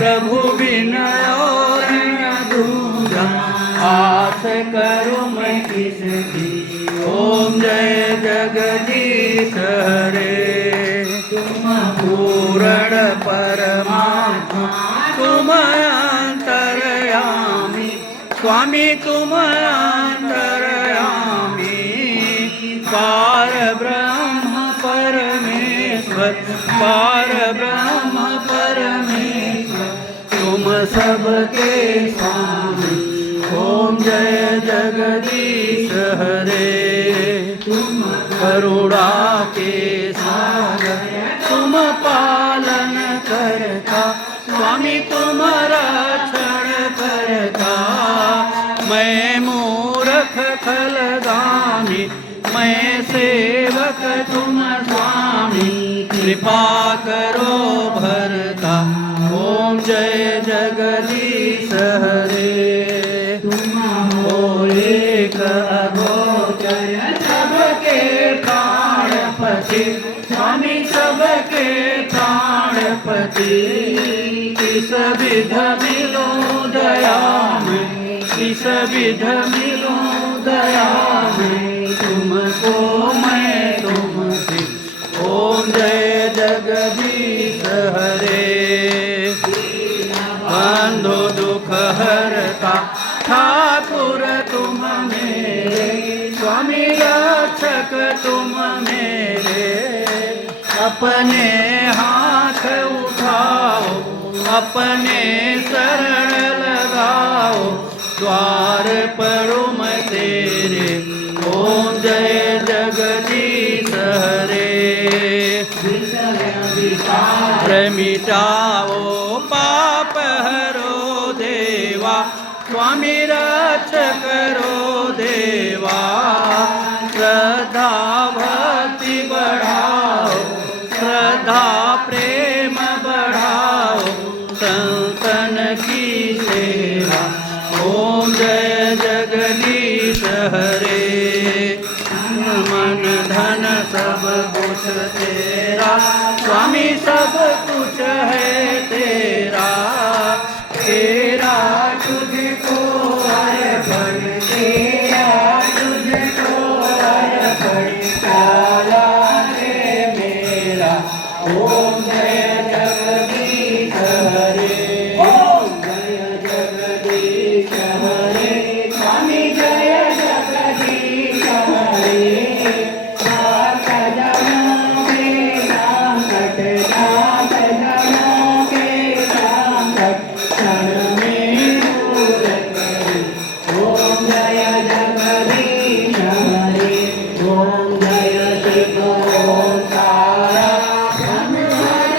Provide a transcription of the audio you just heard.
प्रभु विनय और अधूरा, आस करूं मैं किसकी। ओम जय जगदीश हरे। तुम पूर्ण परमात्मा, तुम अंतर्यामी, स्वामी तुम अंतर्यामी। पार ब्रह्म परमेश्वर, पार ब्रह्म परमेश्वर, तुम सबके स्वामी। ओम जय जगदीश हरे। तुम करुणा के सागर, तुम पालन करता, स्वामी तुम रक्षण करता। मैं मूर्ख फलदानी, मैं सेवक तुम स्वामी, कृपा करो भरता। ओम जय जगदीश हरे। तुम हो एक अगोचर, सबके प्राणपति, स्वामी सबके प्राणपति। किस विध मिलो दया में, किस विध मिलो दया में, तुमको मैं तुमसे। ओम जय जगदीश हरे। बंधु दुख हरता, ठाकुर तुम मेरे, स्वामी रक्षक तुम मेरे। अपने हाथ उठाओ, अपने शरण लगाओ, द्वार पड़ो मैं तेरे। ओम जय जगदीश हरे। मिटाओ पाप हरो देवा, स्वामी रक्षक करो देवा। श्रद्धा भक्ति बढ़ाओ, श्रद्धा प्रेम बढ़ाओ, संतन की सेवा। ओम जय जगदीश हरे। मन धन सब कुछ तेरा, स्वामी सब कुछ है तेरा। तेरा तुझको अर्पण, तेरा तुझको अर्पण, प्याला है मेरा।